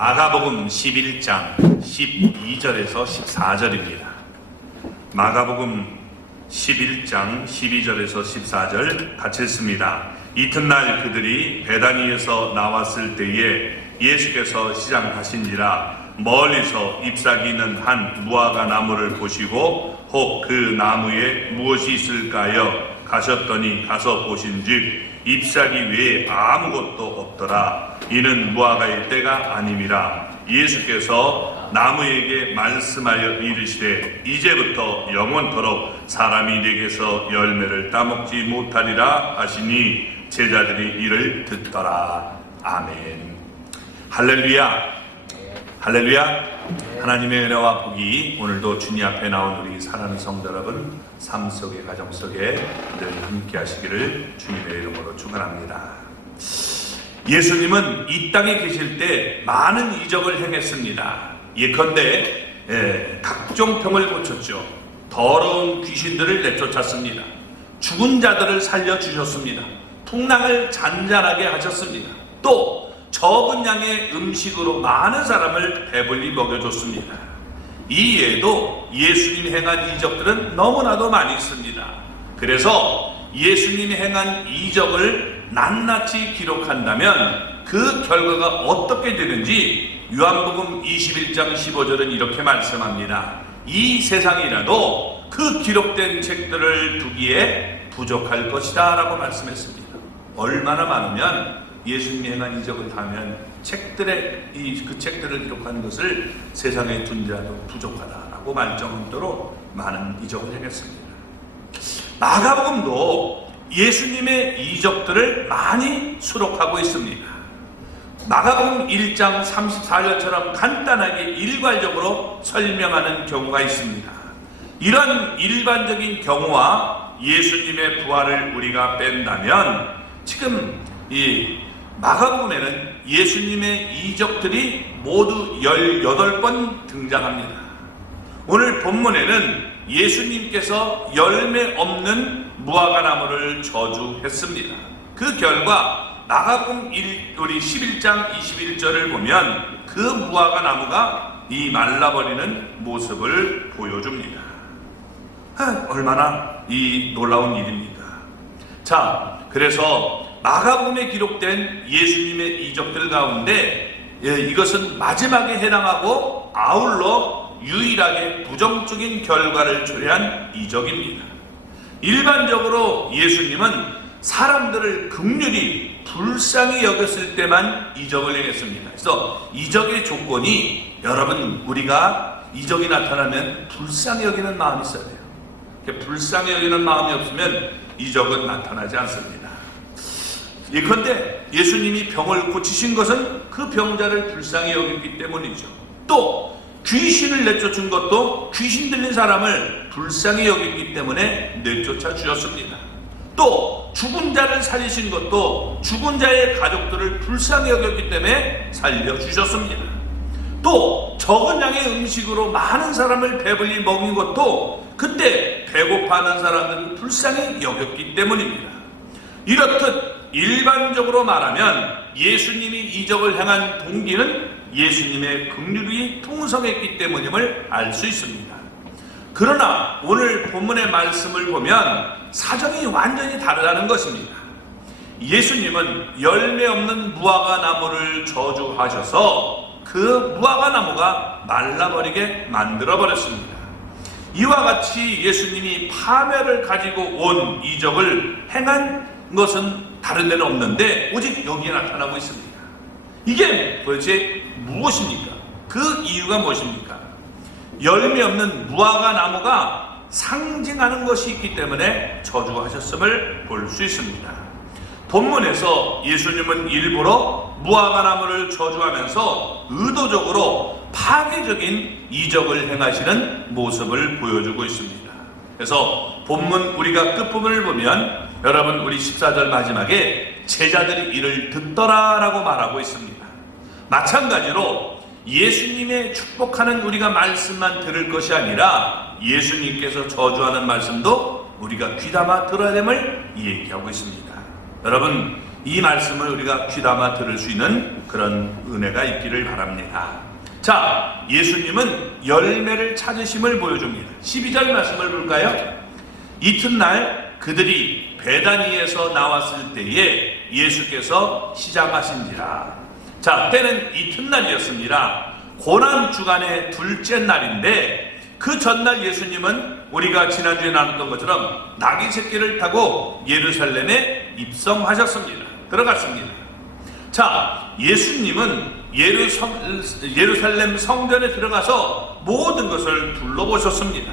마가복음 11장 12절에서 14절입니다. 마가복음 11장 12절에서 14절 같이 읽습니다. 이튿날 그들이 베다니에서 나왔을 때에 예수께서 시장하신지라 멀리서 잎사귀는 한 무화과 나무를 보시고 혹 그 나무에 무엇이 있을까 하여 가셨더니 가서 보신즉 잎사귀 외에 아무것도 없더라. 이는 무화과의 때가 아님이라. 예수께서 나무에게 말씀하여 이르시되 이제부터 영원토록 사람이 내게서 열매를 따먹지 못하리라 하시니 제자들이 이를 듣더라. 아멘. 할렐루야. 할렐루야. 하나님의 은혜와 복이 오늘도 주님 앞에 나온 우리 사랑하는 성도 여러분 삶 속에 가정 속에 늘 함께 하시기를 주님의 이름으로 축원합니다. 예수님은 이 땅에 계실 때 많은 이적을 행했습니다. 예컨대 각종 병을 고쳤죠. 더러운 귀신들을 내쫓았습니다. 죽은 자들을 살려주셨습니다. 풍랑을 잔잔하게 하셨습니다. 또 적은 양의 음식으로 많은 사람을 배불리 먹여줬습니다. 이외에도 예수님이 행한 이적들은 너무나도 많이 있습니다. 그래서 예수님이 행한 이적을 낱낱이 기록한다면 그 결과가 어떻게 되는지 요한복음 21장 15절은 이렇게 말씀합니다. 이 세상이라도 그 기록된 책들을 두기에 부족할 것이다 라고 말씀했습니다. 얼마나 많으면 예수님이 행한 이적을 다 하면 그 책들을 기록한 것을 세상에 둔 자도 부족하다라고 말 정도로 많은 이적을 행했습니다. 마가복음도 예수님의 이적들을 많이 수록하고 있습니다. 마가복음 1장 34절처럼 간단하게 일괄적으로 설명하는 경우가 있습니다. 이런 일반적인 경우와 예수님의 부활을 우리가 뺀다면 지금 이 마가복음에는 예수님의 이적들이 모두 18번 등장합니다. 오늘 본문에는 예수님께서 열매 없는 무화과 나무를 저주했습니다. 그 결과 마가복음 우리 11장 21절을 보면 그 무화과 나무가 이 말라버리는 모습을 보여줍니다. 얼마나 이 놀라운 일입니까? 자, 그래서 마가복음에 기록된 예수님의 이적들 가운데 이것은 마지막에 해당하고 아울러 유일하게 부정적인 결과를 초래한 이적입니다. 일반적으로 예수님은 사람들을 긍휼히 불쌍히 여겼을 때만 이적을 행했습니다. 그래서 이적의 조건이 여러분 우리가 이적이 나타나면 불쌍히 여기는 마음이 있어야 돼요. 불쌍히 여기는 마음이 없으면 이적은 나타나지 않습니다. 예컨대 예수님이 병을 고치신 것은 그 병자를 불쌍히 여겼기 때문이죠. 또 귀신을 내쫓은 것도 귀신 들린 사람을 불쌍히 여겼기 때문에 내쫓아 주셨습니다. 또 죽은 자를 살리신 것도 죽은 자의 가족들을 불쌍히 여겼기 때문에 살려주셨습니다. 또 적은 양의 음식으로 많은 사람을 배불리 먹인 것도 그때 배고파하는 사람들을 불쌍히 여겼기 때문입니다. 이렇듯 일반적으로 말하면 예수님이 이적을 행한 동기는 예수님의 긍휼이 풍성했기 때문임을 알 수 있습니다. 그러나 오늘 본문의 말씀을 보면 사정이 완전히 다르다는 것입니다. 예수님은 열매 없는 무화과 나무를 저주하셔서 그 무화과 나무가 말라버리게 만들어버렸습니다. 이와 같이 예수님이 파멸을 가지고 온 이적을 행한 것은 다른 데는 없는데 오직 여기에 나타나고 있습니다. 이게 도대체 무엇입니까? 그 이유가 무엇입니까? 열매 없는 무화과 나무가 상징하는 것이 있기 때문에 저주하셨음을 볼 수 있습니다. 본문에서 예수님은 일부러 무화과 나무를 저주하면서 의도적으로 파괴적인 이적을 행하시는 모습을 보여주고 있습니다. 그래서 본문 우리가 끝부분을 보면 여러분 우리 14절 마지막에 제자들이 이를 듣더라 라고 말하고 있습니다. 마찬가지로 예수님의 축복하는 우리가 말씀만 들을 것이 아니라 예수님께서 저주하는 말씀도 우리가 귀담아 들어야 됨을 얘기하고 있습니다. 여러분 이 말씀을 우리가 귀담아 들을 수 있는 그런 은혜가 있기를 바랍니다. 자, 예수님은 열매를 찾으심을 보여줍니다. 12절 말씀을 볼까요? 이튿날 그들이 베다니에서 나왔을 때에 예수께서 시작하신지라. 자, 때는 이튿날이었습니다. 고난 주간의 둘째 날인데 그 전날 예수님은 우리가 지난주에 나눴던 것처럼 나귀 새끼를 타고 예루살렘에 입성하셨습니다. 들어갔습니다. 자, 예수님은 예루살렘 성전에 들어가서 모든 것을 둘러보셨습니다.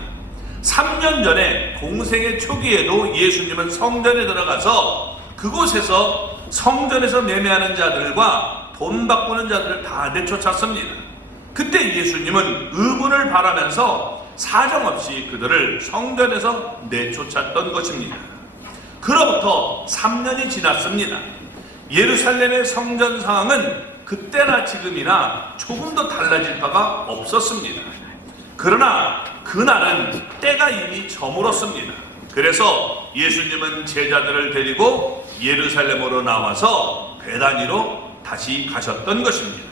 3년 전에 공생의 초기에도 예수님은 성전에 들어가서 그곳에서 성전에서 매매하는 자들과 돈 바꾸는 자들을 다 내쫓았습니다. 그때 예수님은 의문을 바라면서 사정없이 그들을 성전에서 내쫓았던 것입니다. 그로부터 3년이 지났습니다. 예루살렘의 성전 상황은 그때나 지금이나 조금도 달라질 바가 없었습니다. 그러나 그날은 때가 이미 저물었습니다. 그래서 예수님은 제자들을 데리고 예루살렘으로 나와서 베다니로 다시 가셨던 것입니다.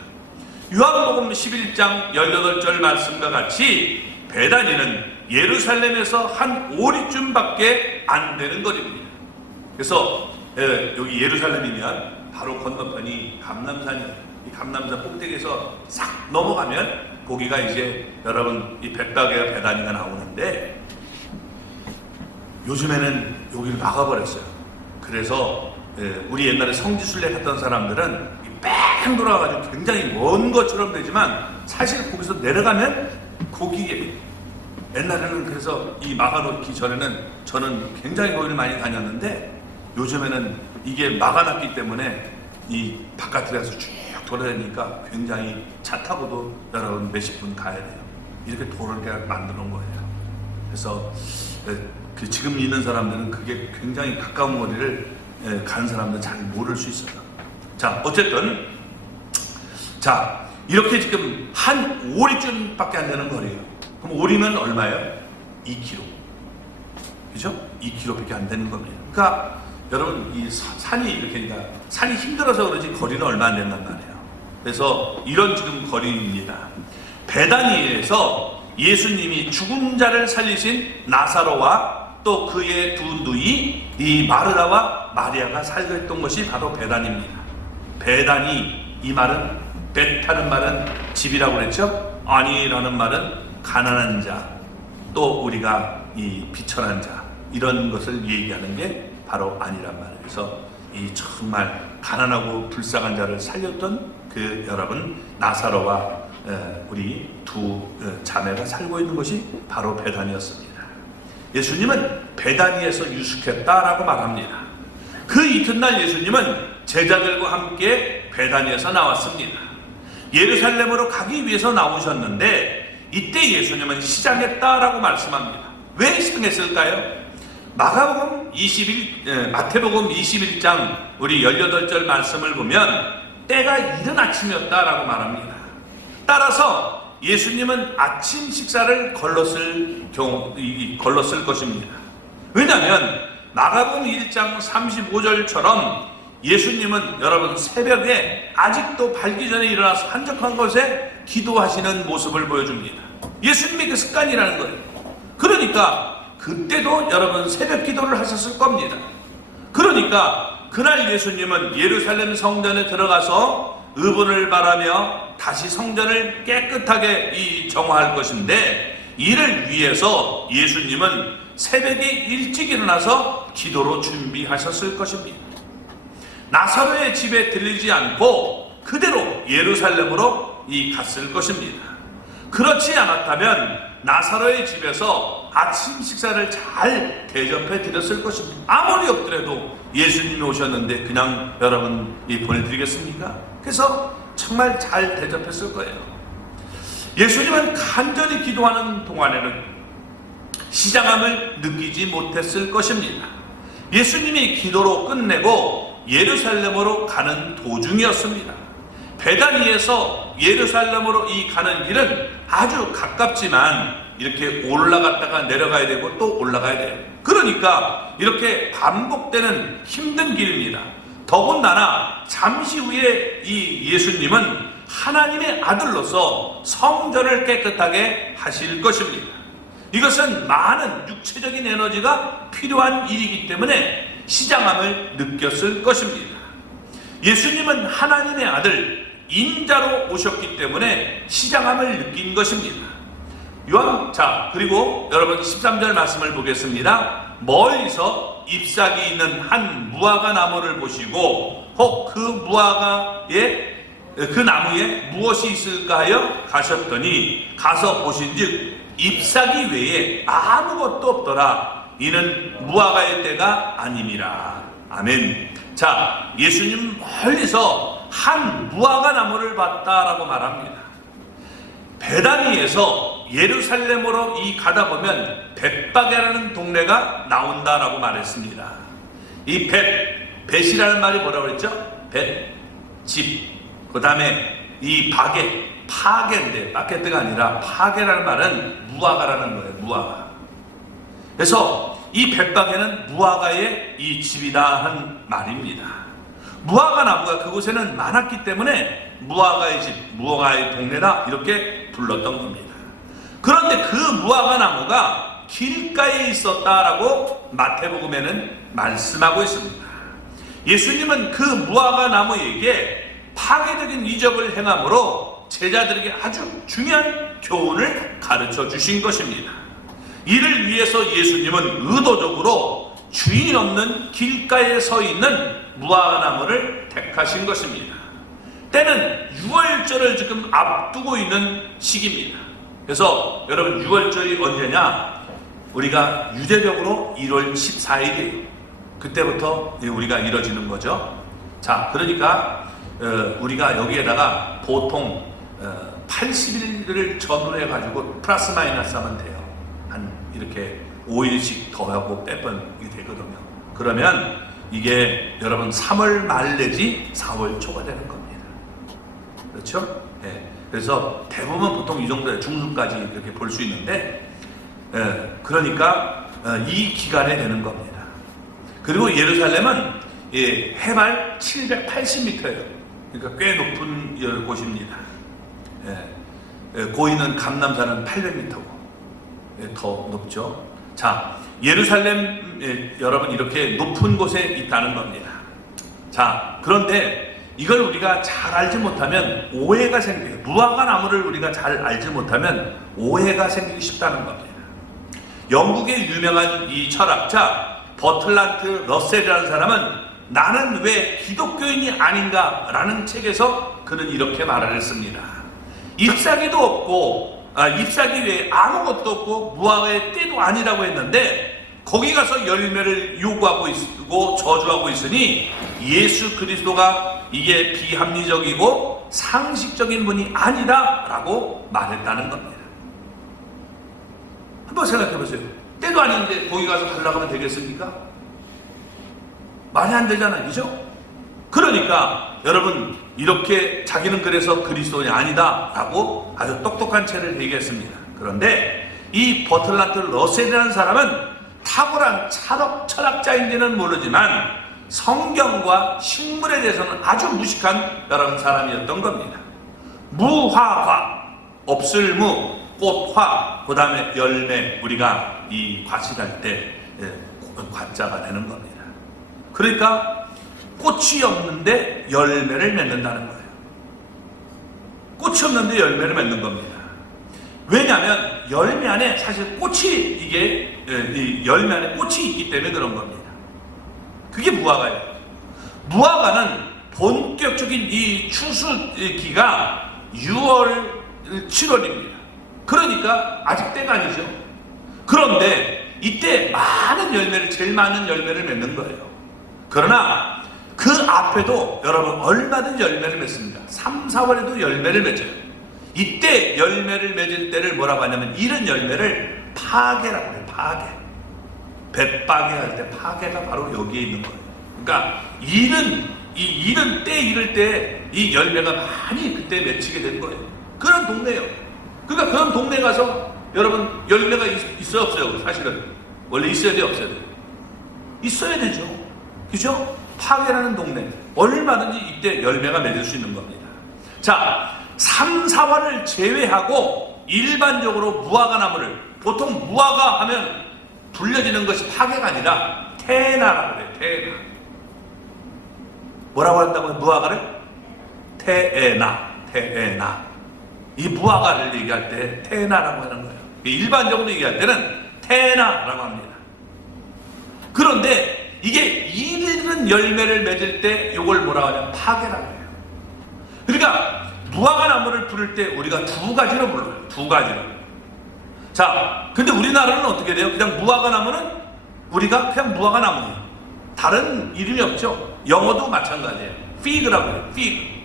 요한복음 11장 18절 말씀과 같이 베다니는 예루살렘에서 한 오리쯤밖에 안 되는 거리입니다. 그래서 여기 예루살렘이면 바로 건너편이 감람산이에요. 이 감람산 꼭대기에서 싹 넘어가면 거기가 이제 여러분 이 벳바게와 베다니가 나오는데 요즘에는 여기를 막아버렸어요. 그래서 우리 옛날에 성지순례 갔던 사람들은 뺑 돌아가지고 굉장히 먼 것처럼 되지만 사실 거기서 내려가면 거기에 옛날에는 그래서 이 막아놓기 전에는 저는 굉장히 거기를 많이 다녔는데 요즘에는 이게 막아놨기 때문에 이 바깥에 가서 쭉 돌아다니니까 굉장히 차 타고도 여러분 몇십 분 가야 돼요. 이렇게 도를 만들어 놓은 거예요. 그래서 그 지금 있는 사람들은 그게 굉장히 가까운 거리를 가는 사람들은 잘 모를 수 있어요. 자, 어쨌든 자 이렇게 지금 한 오리쯤밖에 안 되는 거리예요. 그럼 오리는 얼마예요? 2km. 그죠? 2km밖에 안 되는 겁니다. 그러니까 여러분 이 산이 이렇게 그러니까 산이 힘들어서 그러지 거리는 얼마 안 된단 말이에요. 그래서 이런 지금 거리입니다. 베다니에서 예수님이 죽은 자를 살리신 나사로와 또 그의 두 누이 이 마르다와 마리아가 살고 있던 것이 바로 베다니입니다. 베다니 이 말은 벳하는 말은 집이라고 그랬죠? 아니라는 말은 가난한 자, 또 우리가 이 비천한 자 이런 것을 얘기하는 게 바로 아니란 말이에요. 그래서 이 정말 가난하고 불쌍한 자를 살렸던 그 여러분 나사로와 우리 두 자매가 살고 있는 것이 바로 베다니였습니다. 예수님은 베다니에서 유숙했다라고 말합니다. 그 이튿날 예수님은 제자들과 함께 베다니에서 나왔습니다. 예루살렘으로 가기 위해서 나오셨는데 이때 예수님은 시장했다라고 말씀합니다. 왜 시장했을까요? 마태복음 21장 우리 18절 말씀을 보면 때가 이른 아침이었다라고 말합니다. 따라서 예수님은 아침 식사를 걸렀을 것입니다. 왜냐하면 마가복음 1장 35절처럼 예수님은 여러분 새벽에 아직도 밝기 전에 일어나서 한적한 곳에 기도하시는 모습을 보여줍니다. 예수님의 그 습관이라는 거예요. 그러니까 그때도 여러분 새벽 기도를 하셨을 겁니다. 그러니까 그날 예수님은 예루살렘 성전에 들어가서 의분을 바라며 다시 성전을 깨끗하게 정화할 것인데 이를 위해서 예수님은 새벽에 일찍 일어나서 기도로 준비하셨을 것입니다. 나사로의 집에 들리지 않고 그대로 예루살렘으로 갔을 것입니다. 그렇지 않았다면 나사로의 집에서 아침 식사를 잘 대접해 드렸을 것입니다. 아무리 없더라도 예수님이 오셨는데 그냥 여러분 보내드리겠습니까? 그래서 정말 잘 대접했을 거예요. 예수님은 간절히 기도하는 동안에는 시장함을 느끼지 못했을 것입니다. 예수님이 기도로 끝내고 예루살렘으로 가는 도중이었습니다. 베다니에서 예루살렘으로 가는 길은 아주 가깝지만 이렇게 올라갔다가 내려가야 되고 또 올라가야 돼요. 그러니까 이렇게 반복되는 힘든 길입니다. 더군다나 잠시 후에 이 예수님은 하나님의 아들로서 성전을 깨끗하게 하실 것입니다. 이것은 많은 육체적인 에너지가 필요한 일이기 때문에 시장함을 느꼈을 것입니다. 예수님은 하나님의 아들 인자로 오셨기 때문에 시장함을 느낀 것입니다. 자, 그리고 여러분 13절 말씀을 보겠습니다. 멀리서 잎사귀 있는 한 무화과 나무를 보시고 혹 그 나무에 무엇이 있을까 하여 가셨더니 가서 보신즉 잎사귀 외에 아무것도 없더라. 이는 무화과의 때가 아님이라. 아멘. 자, 예수님 멀리서 한 무화과 나무를 봤다라고 말합니다. 베다니에서 예루살렘으로 가다 보면 벳바게라는 동네가 나온다라고 말했습니다. 이 벳이라는 말이 뭐라고 그랬죠? 집. 그 다음에 이 파게인데 마케트가 아니라 파게라는 말은 무화과라는 거예요. 무화과. 그래서 이 벳바게는 무화과의 이 집이다 한 말입니다. 무화과 나무가 그곳에는 많았기 때문에 무화과의 집, 무화과의 동네다 이렇게 불렀던 겁니다. 그런데 그 무화과 나무가 길가에 있었다라고 마태복음에는 말씀하고 있습니다. 예수님은 그 무화과 나무에게 파괴적인 이적을 행함으로 제자들에게 아주 중요한 교훈을 가르쳐 주신 것입니다. 이를 위해서 예수님은 의도적으로 주인 없는 길가에 서 있는 무화과나무를 택하신 것입니다. 때는 6월절을 지금 앞두고 있는 시기입니다. 그래서 여러분 6월절이 언제냐? 우리가 유대적으로 1월 14일이에요. 그때부터 우리가 이뤄지는 거죠. 자, 그러니까 우리가 여기에다가 보통 80일을 전후로 해가지고 플러스 마이너스 하면 돼요. 한 이렇게 5일씩 더하고 빼면 이게 되거든요. 그러면 이게 여러분 3월 말 내지 4월 초가 되는 겁니다. 그렇죠? 네. 그래서 대부분 보통 이 정도의 중순까지 이렇게 볼 수 있는데, 그러니까 이 기간에 되는 겁니다. 그리고 예루살렘은 해발 780m예요. 그러니까 꽤 높은 곳입니다. 고인은 감남산은 800m고 더 높죠. 자, 예루살렘 여러분 이렇게 높은 곳에 있다는 겁니다. 자, 그런데 이걸 우리가 잘 알지 못하면 오해가 생겨요. 무화과 나무를 우리가 잘 알지 못하면 오해가 생기기 쉽다는 겁니다. 영국의 유명한 이 철학자 버틀란트 러셀이라는 사람은 나는 왜 기독교인이 아닌가 라는 책에서 그는 이렇게 말을 했습니다. 잎사귀도 없고 잎사귀 외에 아무것도 없고 무화과의 때도 아니라고 했는데 거기 가서 열매를 요구하고 있고 저주하고 있으니 예수 그리스도가 이게 비합리적이고 상식적인 분이 아니다 라고 말했다는 겁니다. 한번 생각해 보세요. 때도 아닌데 거기 가서 달라고 하면 되겠습니까? 말이 안 되잖아요. 그죠? 그러니까 여러분 이렇게 자기는 그래서 그리스도인이 아니다 라고 아주 똑똑한 채를 얘기했습니다. 그런데 이 버틀란트 러셀이라는 사람은 탁월한 철학자인지는 모르지만 성경과 식물에 대해서는 아주 무식한 여러분 사람이었던 겁니다. 무화과, 없을무, 꽃화, 그 다음에 열매, 우리가 이 과실할 때 과자가 되는 겁니다. 그러니까 꽃이 없는데 열매를 맺는다는 거예요. 꽃이 없는데 열매를 맺는 겁니다. 왜냐하면 열매 안에 사실 꽃이 이 열매 안에 꽃이 있기 때문에 그런 겁니다. 그게 무화과예요. 무화과는 본격적인 이 추수기가 6월, 7월입니다. 그러니까 아직 때가 아니죠. 그런데 이때 제일 많은 열매를 맺는 거예요. 그러나 그 앞에도 여러분 얼마든지 열매를 맺습니다. 3, 4월에도 열매를 맺어요. 이때 열매를 맺을 때를 뭐라고 하냐면 이른 열매를 파게라고 해요. 파게. 벳바게 할 때 파게가 바로 여기에 있는 거예요. 그러니까 이른 때 이 열매가 많이 그때 맺히게 된 거예요. 그런 동네예요. 그러니까 그런 동네 가서 여러분 열매가 있어요 없어요? 사실은 원래 있어야 돼요 없어야 돼요? 있어야 되죠. 그죠? 파괴라는 동네, 얼마든지 이때 열매가 맺을 수 있는 겁니다. 자, 3, 4화를 제외하고 일반적으로 무화과 나무를, 보통 무화과 하면 불려지는 것이 파괴가 아니라 태나라고 해요. 태나. 뭐라고 한다고요? 무화과를? 태에나. 이 무화과를 얘기할 때 태나라고 하는 거예요. 일반적으로 얘기할 때는 태나라고 합니다. 그런데 이게 이른 열매를 맺을 때 이걸 뭐라고 하냐면 파괴라고 해요. 그러니까 무화과 나무를 부를 때 우리가 두 가지로 불러요. 두 가지로. 자, 근데 우리나라는 어떻게 돼요? 그냥 무화과 나무는 우리가 그냥 무화과 나무예요. 다른 이름이 없죠. 영어도 마찬가지예요. fig라고 해요. fig.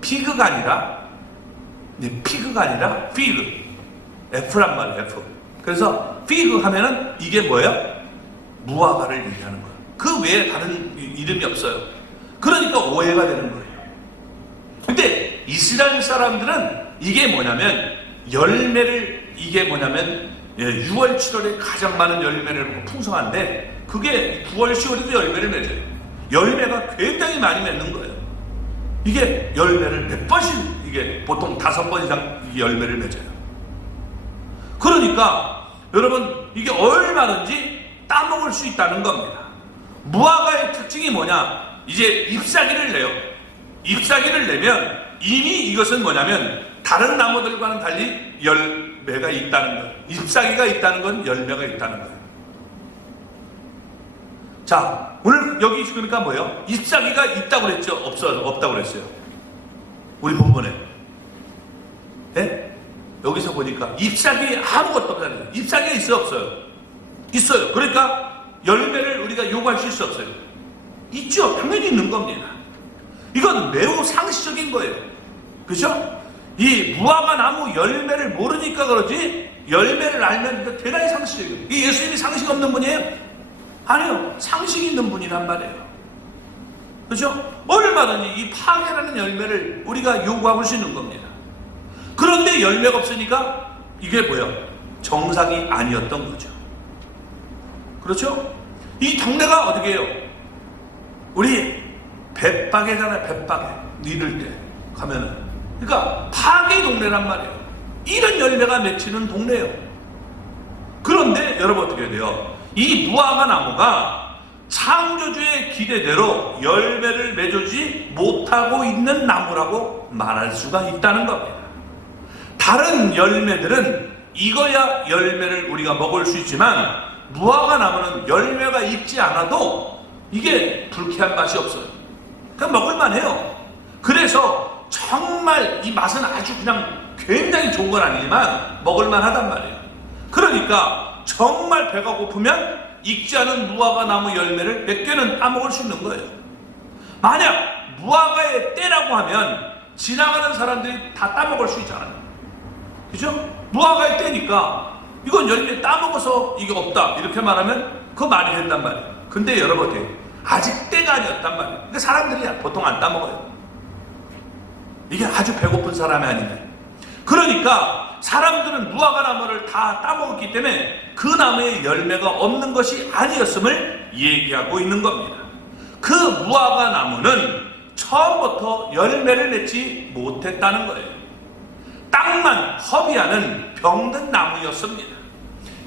피그가 아니라 fig. F란 말이에요. F. 그래서 fig 하면은 이게 뭐예요? 무화과를 얘기하는 거예요. 그 외에 다른 이름이 없어요. 그러니까 오해가 되는 거예요. 근데 이스라엘 사람들은 이게 뭐냐면 열매를, 이게 뭐냐면 6월 7월에 가장 많은 열매를 먹고 풍성한데 그게 9월 10월에도 열매를 맺어요. 열매가 굉장히 많이 맺는 거예요. 이게 열매를 몇 번씩, 이게 보통 5번 이상 열매를 맺어요. 그러니까 여러분 이게 얼마든지 따먹을 수 있다는 겁니다. 무화과의 특징이 뭐냐? 이제 잎사귀를 내요. 잎사귀를 내면 이미 이것은 뭐냐면 다른 나무들과는 달리 열매가 있다는 거예요. 잎사귀가 있다는 건 열매가 있다는 거예요. 자, 오늘 여기 그러니까 뭐예요? 잎사귀가 있다고 그랬죠? 없다고 그랬어요. 우리 본문에. 네? 여기서 보니까 잎사귀 아무것도 없잖아요. 잎사귀가 있어요? 없어요? 있어요. 그러니까 열매를 우리가 요구할 수 없어요. 있죠? 당연히 있는 겁니다. 이건 매우 상식적인 거예요. 그렇죠? 이 무화과 나무 열매를 모르니까 그러지 열매를 알면 대단히 상식적이에요. 이 예수님이 상식 없는 분이에요? 아니요. 상식이 있는 분이란 말이에요. 그렇죠? 얼마든지 이 파괴라는 열매를 우리가 요구하고 수 있는 겁니다. 그런데 열매가 없으니까 이게 뭐예요? 정상이 아니었던 거죠. 그렇죠? 이 동네가 어떻게 해요? 우리 뱃박에잖아요. 뱃박에 이럴 때 가면은, 그러니까 파괴 동네란 말이에요. 이런 열매가 맺히는 동네예요. 그런데 여러분 어떻게 돼요? 이 무화과 나무가 창조주의 기대대로 열매를 맺어주지 못하고 있는 나무라고 말할 수가 있다는 겁니다. 다른 열매들은 익어야 열매를 우리가 먹을 수 있지만 무화과 나무는 열매가 익지 않아도 이게 불쾌한 맛이 없어요. 그냥 먹을만 해요. 그래서 정말 이 맛은 아주 그냥 굉장히 좋은 건 아니지만 먹을만 하단 말이에요. 그러니까 정말 배가 고프면 익지 않은 무화과 나무 열매를 몇 개는 따먹을 수 있는 거예요. 만약 무화과의 때라고 하면 지나가는 사람들이 다 따먹을 수 있잖아요. 그죠? 무화과의 때니까 이건 열매 따먹어서 이게 없다 이렇게 말하면 그 말이 된단 말이에요. 근데 여러분 어때요? 아직 때가 아니었단 말이에요. 그러니까 사람들이 보통 안 따먹어요. 이게 아주 배고픈 사람이 아니면. 그러니까 사람들은 무화과 나무를 다 따먹었기 때문에 그 나무에 열매가 없는 것이 아니었음을 얘기하고 있는 겁니다. 그 무화과 나무는 처음부터 열매를 맺지 못했다는 거예요. 땅만 허비하는 병든 나무였습니다.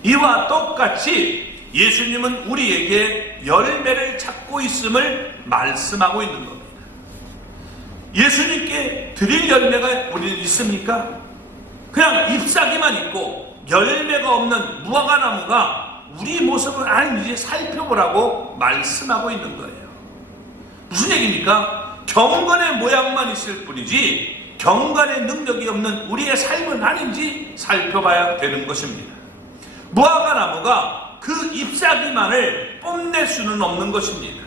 이와 똑같이 예수님은 우리에게 열매를 찾고 있음을 말씀하고 있는 겁니다. 예수님께 드릴 열매가 우리는 있습니까? 그냥 잎사귀만 있고 열매가 없는 무화과 나무가 우리 모습을 아닌지 살펴보라고 말씀하고 있는 거예요. 무슨 얘기입니까? 경건의 모양만 있을 뿐이지 경건의 능력이 없는 우리의 삶은 아닌지 살펴봐야 되는 것입니다. 무화과 나무가 그 잎사귀만을 뽐낼 수는 없는 것입니다.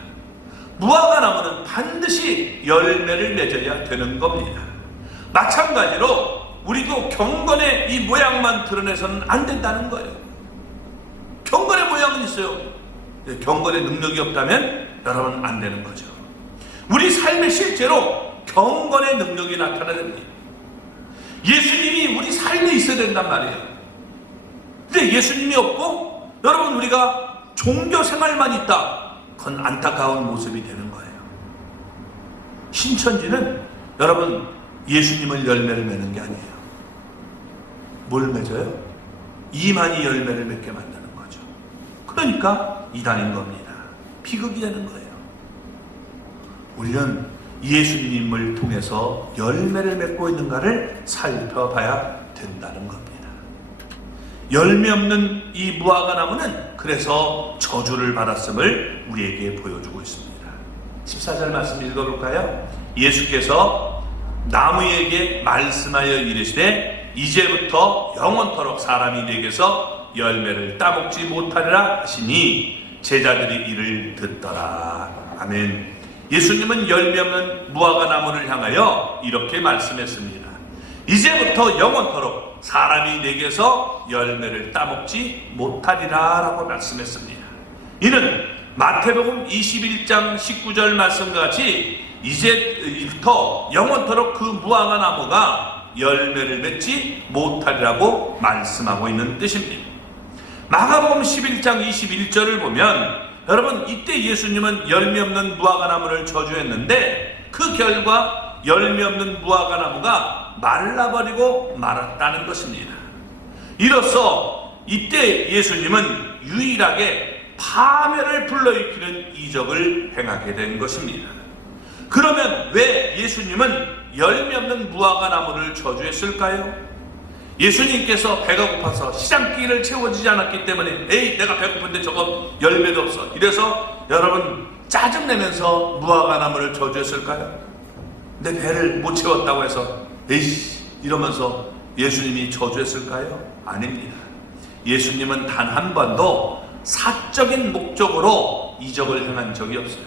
무화과 나무는 반드시 열매를 맺어야 되는 겁니다. 마찬가지로 우리도 경건의 이 모양만 드러내서는 안 된다는 거예요. 경건의 모양은 있어요. 경건의 능력이 없다면 여러분 안 되는 거죠. 우리 삶에 실제로 경건의 능력이 나타나야 됩니다. 예수님이 우리 삶에 있어야 된단 말이에요. 근데 예수님이 없고 여러분 우리가 종교 생활만 있다. 그건 안타까운 모습이 되는 거예요. 신천지는 여러분 예수님을 열매를 맺는 게 아니에요. 뭘 맺어요? 이만희 열매를 맺게 만드는 거죠. 그러니까 이단인 겁니다. 비극이 되는 거예요. 우리는 예수님을 통해서 열매를 맺고 있는가를 살펴봐야 된다는 겁니다. 열매 없는 이 무화과 나무는 그래서 저주를 받았음을 우리에게 보여주고 있습니다. 14절 말씀 읽어볼까요? 예수께서 나무에게 말씀하여 이르시되 이제부터 영원토록 사람이 내게서 열매를 따먹지 못하리라 하시니 제자들이 이를 듣더라. 아멘. 예수님은 열매 없는 무화과 나무를 향하여 이렇게 말씀했습니다. 이제부터 영원토록 사람이 내게서 열매를 따먹지 못하리라 라고 말씀했습니다. 이는 마태복음 21장 19절 말씀과 같이 이제부터 영원토록 그 무화과 나무가 열매를 맺지 못하리라고 말씀하고 있는 뜻입니다. 마가복음 11장 21절을 보면 여러분 이때 예수님은 열매 없는 무화과 나무를 저주했는데 그 결과 열매 없는 무화과 나무가 말라버리고 말았다는 것입니다. 이로써 이때 예수님은 유일하게 파멸을 불러일으키는 이적을 행하게 된 것입니다. 그러면 왜 예수님은 열매 없는 무화과 나무를 저주했을까요? 예수님께서 배가 고파서 시장길을 채워지지 않았기 때문에 에이 내가 배고픈데 저거 열매도 없어 이래서 여러분 짜증내면서 무화과 나무를 저주했을까요? 내 배를 못 채웠다고 해서 에이씨 이러면서 예수님이 저주했을까요? 아닙니다. 예수님은 단 한 번도 사적인 목적으로 이적을 행한 적이 없어요.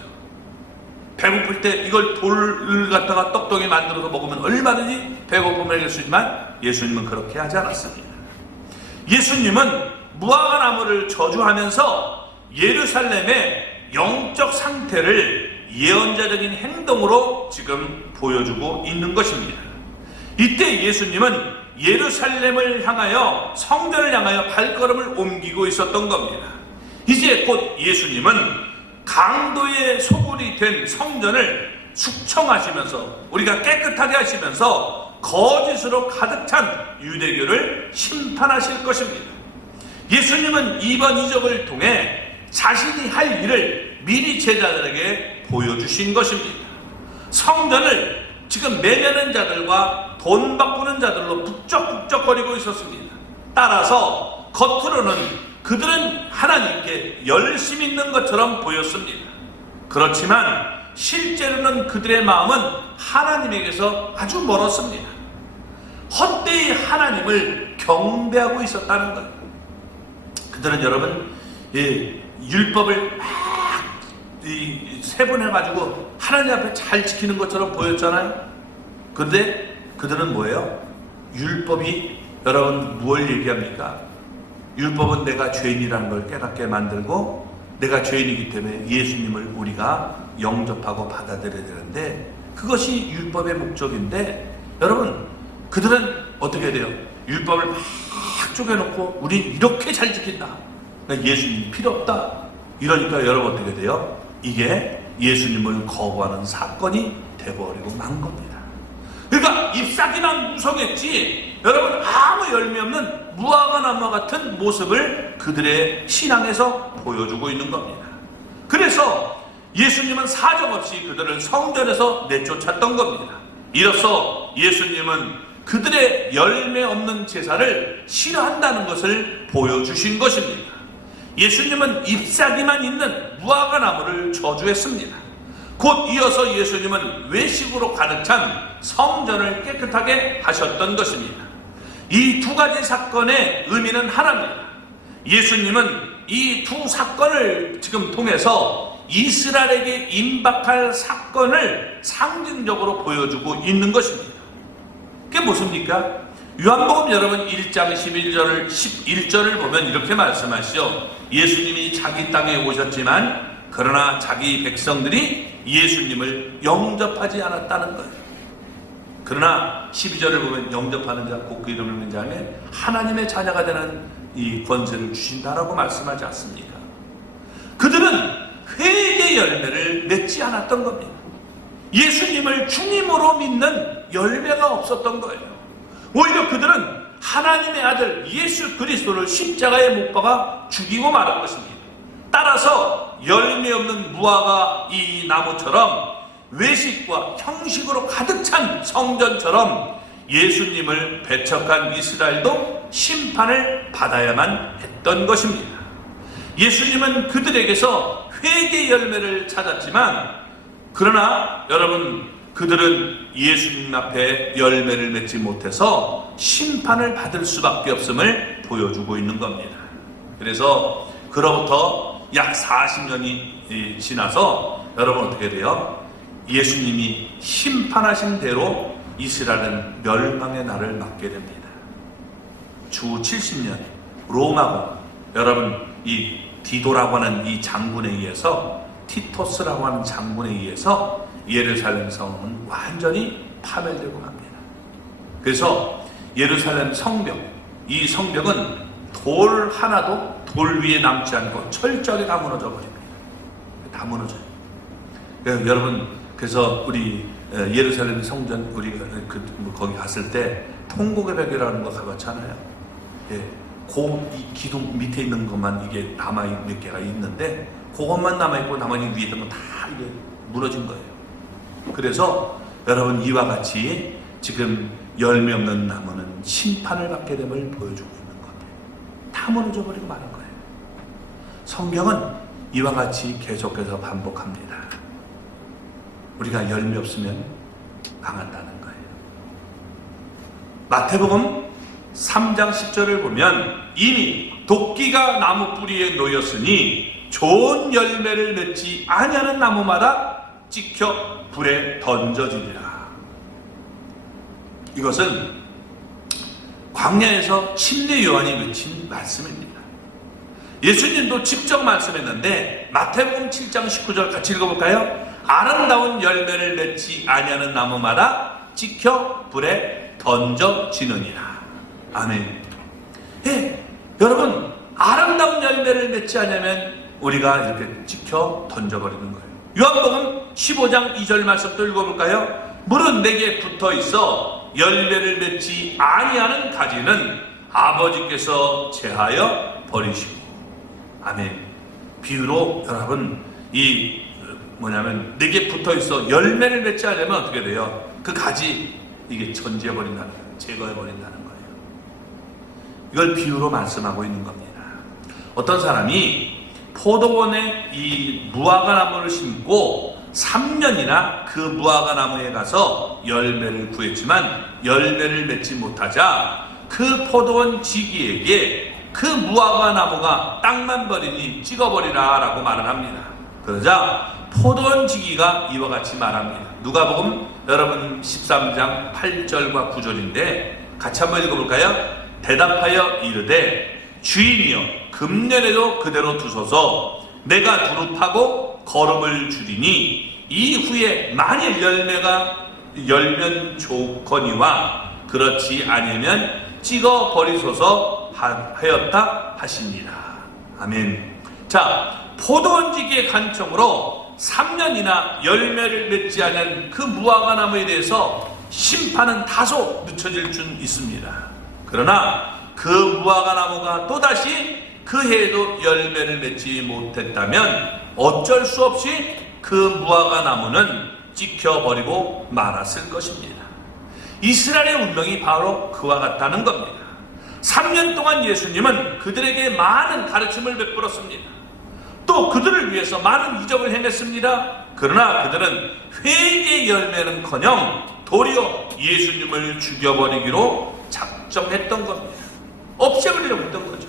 배고플 때 이걸 돌을 갖다가 떡덩이 만들어서 먹으면 얼마든지 배고픔을 이길 수 있지만 예수님은 그렇게 하지 않았습니다. 예수님은 무화과 나무를 저주하면서 예루살렘의 영적 상태를 예언자적인 행동으로 지금 보여주고 있는 것입니다. 이때 예수님은 예루살렘을 향하여 성전을 향하여 발걸음을 옮기고 있었던 겁니다. 이제 곧 예수님은 강도의 소굴이 된 성전을 숙청하시면서 우리가 깨끗하게 하시면서 거짓으로 가득 찬 유대교를 심판하실 것입니다. 예수님은 이번 이적을 통해 자신이 할 일을 미리 제자들에게 보여주신 것입니다. 성전을 지금 매매하는 자들과 돈 바꾸는 자들로 북적북적거리고 있었습니다. 따라서 겉으로는 그들은 하나님께 열심 있는 것처럼 보였습니다. 그렇지만 실제로는 그들의 마음은 하나님에게서 아주 멀었습니다. 헛되이 하나님을 경배하고 있었다는 것. 그들은 여러분 율법을 막 세분해가지고 하나님 앞에 잘 지키는 것처럼 보였잖아요. 그런데 그들은 뭐예요? 율법이 여러분 무엇을 얘기합니까? 율법은 내가 죄인이라는 걸 깨닫게 만들고 내가 죄인이기 때문에 예수님을 우리가 영접하고 받아들여야 되는데 그것이 율법의 목적인데 여러분 그들은 어떻게 돼요? 율법을 막 쪼개놓고 우린 이렇게 잘 지킨다. 그러니까 예수님이 필요 없다. 이러니까 여러분 어떻게 돼요? 이게 예수님을 거부하는 사건이 돼버리고 만 겁니다. 그러니까 잎사귀만 무성했지 여러분 아무 열매 없는 무화과 나무 같은 모습을 그들의 신앙에서 보여주고 있는 겁니다. 그래서 예수님은 사정없이 그들을 성전에서 내쫓았던 겁니다. 이로써 예수님은 그들의 열매 없는 제사를 싫어한다는 것을 보여주신 것입니다. 예수님은 잎사귀만 있는 무화과 나무를 저주했습니다. 곧 이어서 예수님은 외식으로 가득 찬 성전을 깨끗하게 하셨던 것입니다. 이 두 가지 사건의 의미는 하나입니다. 예수님은 이 두 사건을 지금 통해서 이스라엘에게 임박할 사건을 상징적으로 보여주고 있는 것입니다. 그게 무엇입니까? 요한복음 여러분 1장 11절을 보면 이렇게 말씀하시죠. 예수님이 자기 땅에 오셨지만 그러나 자기 백성들이 예수님을 영접하지 않았다는 거예요. 그러나 12절을 보면 영접하는 자 곧 그 이름을 믿는 자에게 하나님의 자녀가 되는 이 권세를 주신다라고 말씀하지 않습니까? 그들은 회개 열매를 맺지 않았던 겁니다. 예수님을 주님으로 믿는 열매가 없었던 거예요. 오히려 그들은 하나님의 아들 예수 그리스도를 십자가에 못 박아 죽이고 말한 것입니다. 따라서 열매 없는 무화과 이 나무처럼 외식과 형식으로 가득 찬 성전처럼 예수님을 배척한 이스라엘도 심판을 받아야만 했던 것입니다. 예수님은 그들에게서 회개 열매를 찾았지만, 그러나 여러분, 그들은 예수님 앞에 열매를 맺지 못해서 심판을 받을 수밖에 없음을 보여주고 있는 겁니다. 그래서 그로부터 약 40년이 지나서 여러분 어떻게 돼요? 예수님이 심판하신 대로 이스라엘은 멸망의 날을 맞게 됩니다. 주 70년 로마군, 여러분 이 디도라고 하는 이 장군에 의해서, 티토스라고 하는 장군에 의해서 예루살렘 성은 완전히 파멸되고 맙니다. 그래서 예루살렘 성벽, 이 성벽은 돌 하나도 돌 위에 남지 않고 철저하게 다 무너져 버립니다. 다 무너져요. 여러분, 그래서 우리 예루살렘 성전 우리 거기 갔을 때 통곡의 벽이라는 거 가봤잖아요. 예, 이 기둥 밑에 있는 것만 이게 몇 개가 있는데 그것만 남아있고 나머지 위에 있는 건 다 이게 무너진 거예요. 그래서 여러분, 이와 같이 지금 열매 없는 나무는 심판을 받게 됨을 보여주고 있는 겁니다. 다 무너져 버리고 마는 거예요. 성경은 이와 같이 계속해서 반복합니다. 우리가 열매 없으면 망한다는 거예요. 마태복음 3장 10절을 보면 이미 도끼가 나무 뿌리에 놓였으니 좋은 열매를 맺지 아니하는 나무마다 찍혀 불에 던져지리라. 이것은 광야에서 침례 요한이 외친 말씀입니다. 예수님도 직접 말씀했는데 마태복음 7장 19절 같이 읽어볼까요? 아름다운 열매를 맺지 아니하는 나무마다 찍혀 불에 던져지느니라. 아멘. 예, 여러분, 아름다운 열매를 맺지 않으면 우리가 이렇게 찍혀 던져버리는 거예요. 요한복음 15장 2절 말씀도 읽어볼까요? 물은 내게 붙어 있어 열매를 맺지 아니하는 가지는 아버지께서 제하여 버리시고. 아멘. 비유로 여러분, 내게 붙어 있어 열매를 맺지 않으면 어떻게 돼요? 그 가지 이게 전지해버린다는 거예요. 제거해버린다는 거예요. 이걸 비유로 말씀하고 있는 겁니다. 어떤 사람이 포도원에 이 무화과 나무를 심고 3년이나 그 무화과 나무에 가서 열매를 구했지만 열매를 맺지 못하자 그 포도원 지기에게 그 무화과 나무가 땅만 버리니 찍어버리라 라고 말을 합니다. 그러자 포도원 지기가 이와 같이 말합니다. 누가복음 여러분 13장 8절과 9절인데 같이 한번 읽어볼까요? 대답하여 이르되 주인이여 금년에도 그대로 두소서. 내가 두릅하고 거름을 줄이니 이후에 만일 열매가 열면 좋거니와 그렇지 않으면 찍어 버리소서 하였다 하십니다. 아멘. 자, 포도원지기의 간청으로 3년이나 열매를 맺지 않은 그 무화과 나무에 대해서 심판은 다소 늦춰질 줄 있습니다. 그러나 그 무화과 나무가 또다시 그 해에도 열매를 맺지 못했다면 어쩔 수 없이 그 무화과 나무는 찍혀버리고 말았을 것입니다. 이스라엘의 운명이 바로 그와 같다는 겁니다. 3년 동안 예수님은 그들에게 많은 가르침을 베풀었습니다. 또 그들을 위해서 많은 이적을 행했습니다. 그러나 그들은 회개의 열매는커녕 도리어 예수님을 죽여버리기로 작정했던 겁니다. 없애버리려고 했던 거죠.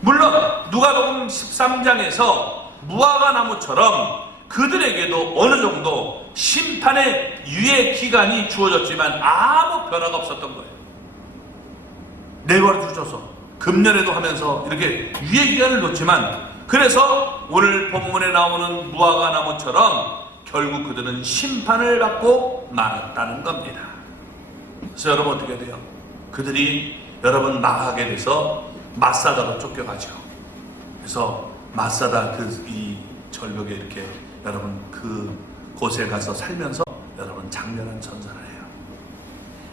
물론 누가복음 13장에서 무화과 나무처럼 그들에게도 어느 정도 심판의 유예 기간이 주어졌지만 아무 변화가 없었던 거예요. 내버려 두셔서 금년에도 하면서 이렇게 유예 기간을 놓지만, 그래서 오늘 본문에 나오는 무화과 나무처럼 결국 그들은 심판을 받고 말았다는 겁니다. 그래서 여러분 어떻게 돼요? 그들이 여러분 망하게 돼서 마사다로 쫓겨가죠. 그래서 마사다 절벽에 이렇게 여러분 그 곳에 가서 살면서 여러분 장렬한 전사를 해요.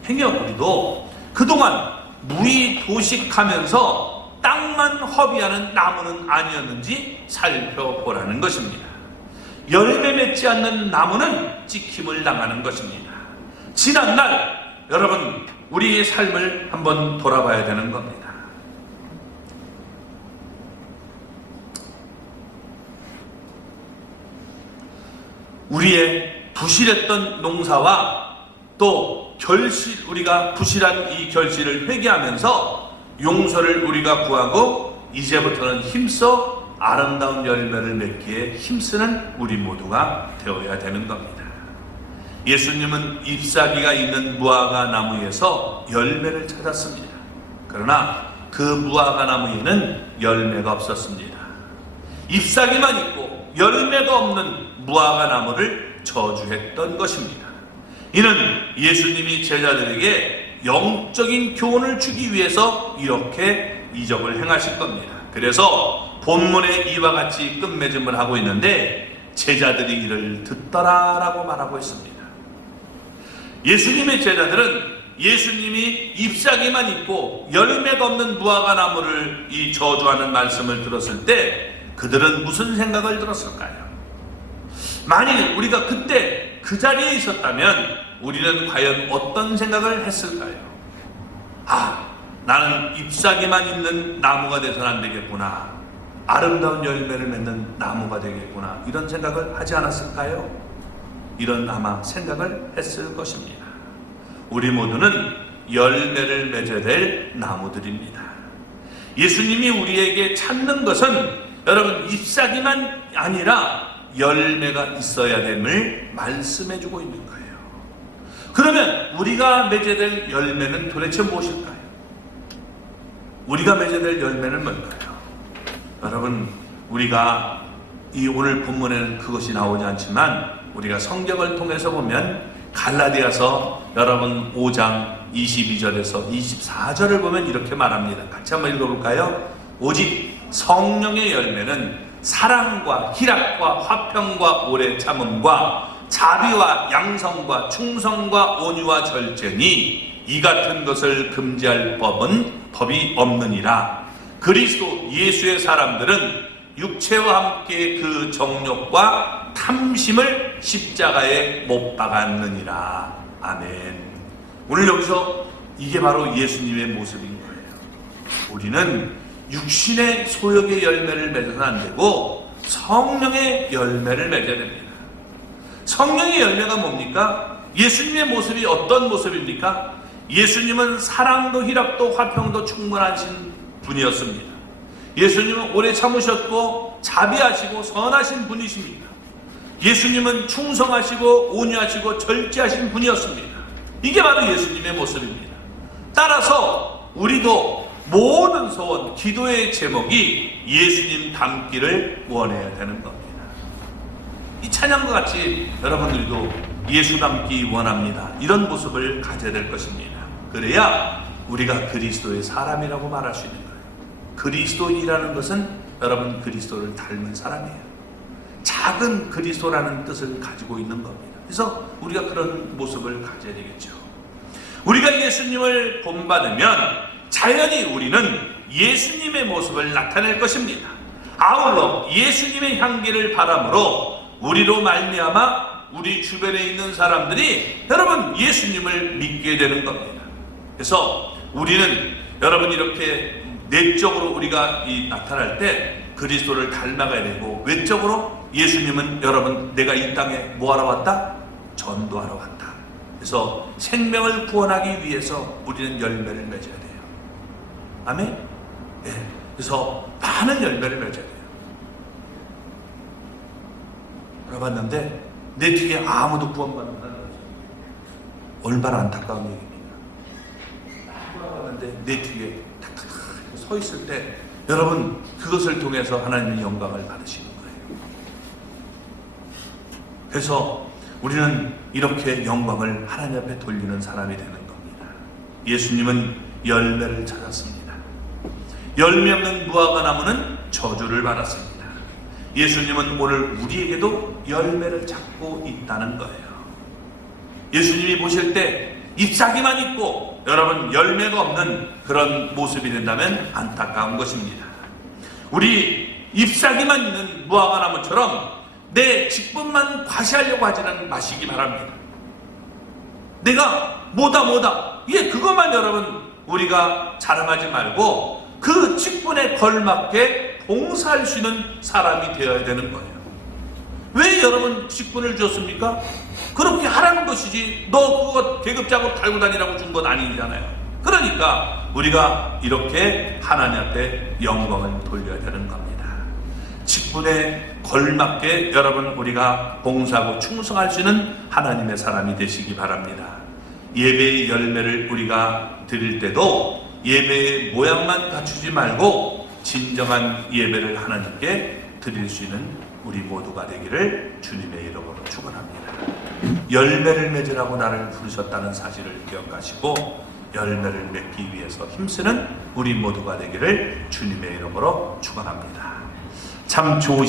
행여 우리도 그동안 무의도식하면서 땅만 허비하는 나무는 아니었는지 살펴보라는 것입니다. 열매 맺지 않는 나무는 찍힘을 당하는 것입니다. 지난날 여러분 우리의 삶을 한번 돌아봐야 되는 겁니다. 우리의 부실했던 농사와 또 우리가 부실한 이 결실을 회개하면서 용서를 우리가 구하고 이제부터는 힘써 아름다운 열매를 맺기에 힘쓰는 우리 모두가 되어야 되는 겁니다. 예수님은 잎사귀가 있는 무화과 나무에서 열매를 찾았습니다. 그러나 그 무화과 나무에는 열매가 없었습니다. 잎사귀만 있고 열매가 없는 무화과 나무를 저주했던 것입니다. 이는 예수님이 제자들에게 영적인 교훈을 주기 위해서 이렇게 이적을 행하실 겁니다. 그래서 본문에 이와 같이 끝맺음을 하고 있는데 제자들이 이를 듣더라라고 말하고 있습니다. 예수님의 제자들은 예수님이 잎사귀만 있고 열매가 없는 무화과 나무를 이 저주하는 말씀을 들었을 때 그들은 무슨 생각을 들었을까요? 만일 우리가 그때 그 자리에 있었다면 우리는 과연 어떤 생각을 했을까요? 나는 잎사귀만 있는 나무가 돼서는 안 되겠구나. 아름다운 열매를 맺는 나무가 되겠구나. 이런 생각을 하지 않았을까요? 이런 아마 생각을 했을 것입니다. 우리 모두는 열매를 맺어야 될 나무들입니다. 예수님이 우리에게 찾는 것은 여러분 잎사귀만 아니라 열매가 있어야 됨을 말씀해주고 있는 거예요. 그러면 우리가 맺어야 될 열매는 도대체 무엇일까요? 우리가 맺어야 될 열매는 뭘까요? 여러분 우리가 이 오늘 본문에는 그것이 나오지 않지만 우리가 성경을 통해서 보면 갈라디아서 여러분 5장 22절에서 24절을 보면 이렇게 말합니다. 같이 한번 읽어볼까요? 오직 성령의 열매는 사랑과 희락과 화평과 오래 참음과 자비와 양성과 충성과 온유와 절제니 이 같은 것을 금지할 법이 없느니라. 그리스도 예수의 사람들은 육체와 함께 그 정욕과 탐심을 십자가에 못 박았느니라. 아멘. 오늘 여기서 이게 바로 예수님의 모습인 거예요. 우리는 육신의 소욕의 열매를 맺어서는 안 되고 성령의 열매를 맺어야 됩니다. 성령의 열매가 뭡니까? 예수님의 모습이 어떤 모습입니까? 예수님은 사랑도 희락도 화평도 충만하신 분이었습니다. 예수님은 오래 참으셨고 자비하시고 선하신 분이십니다. 예수님은 충성하시고 온유하시고 절제하신 분이었습니다. 이게 바로 예수님의 모습입니다. 따라서 우리도 모든 소원, 기도의 제목이 예수님 닮기를 원해야 되는 겁니다. 이 찬양과 같이 여러분들도 예수 닮기 원합니다. 이런 모습을 가져야 될 것입니다. 그래야 우리가 그리스도의 사람이라고 말할 수 있는 거예요. 그리스도인이라는 것은 여러분 그리스도를 닮은 사람이에요. 작은 그리스도라는 뜻을 가지고 있는 겁니다. 그래서 우리가 그런 모습을 가져야 되겠죠. 우리가 예수님을 본받으면 자연히 우리는 예수님의 모습을 나타낼 것입니다. 아울러 예수님의 향기를 바람으로 우리로 말미암아 우리 주변에 있는 사람들이 여러분 예수님을 믿게 되는 겁니다. 그래서 우리는 여러분 이렇게 내적으로 우리가 나타날 때 그리스도를 닮아가야 되고 외적으로 예수님은 여러분 내가 이 땅에 뭐하러 왔다? 전도하러 왔다. 그래서 생명을 구원하기 위해서 우리는 열매를 맺어야 돼요. 아멘? 네. 그래서 많은 열매를 맺어야 돼요. 알아봤는데 내 뒤에 아무도 구원받는다는 거죠. 얼마나 안타까운 얘기입니까? 알아봤는데 내 뒤에 탁탁탁 서 있을 때 여러분 그것을 통해서 하나님의 영광을 받으시는 거예요. 그래서 우리는 이렇게 영광을 하나님 앞에 돌리는 사람이 되는 겁니다. 예수님은 열매를 찾았습니다. 열매 없는 무화과 나무는 저주를 받았습니다. 예수님은 오늘 우리에게도 열매를 찾고 있다는 거예요. 예수님이 보실 때 잎사귀만 있고 여러분 열매가 없는 그런 모습이 된다면 안타까운 것입니다. 우리 잎사귀만 있는 무화과나무처럼 내 직분만 과시하려고 하지는 마시기 바랍니다. 내가 뭐다 예, 그것만 여러분 우리가 자랑하지 말고 그 직분에 걸맞게 봉사할 수 있는 사람이 되어야 되는 거예요. 왜 여러분 직분을 줬습니까? 그렇게 하라는 것이지 너 그거 계급자고 달고 다니라고 준 건 아니잖아요. 그러니까 우리가 이렇게 하나님 앞에 영광을 돌려야 되는 겁니다. 직분에 걸맞게 여러분 우리가 봉사하고 충성할 수 있는 하나님의 사람이 되시기 바랍니다. 예배의 열매를 우리가 드릴 때도 예배의 모양만 갖추지 말고 진정한 예배를 하나님께 드릴 수 있는 우리 모두가 되기를 주님의 이름으로 축원합니다. 열매를 맺으라고 나를 부르셨다는 사실을 기억하시고 열매를 맺기 위해서 힘쓰는 우리 모두가 되기를 주님의 이름으로 축원합니다. 참 좋으신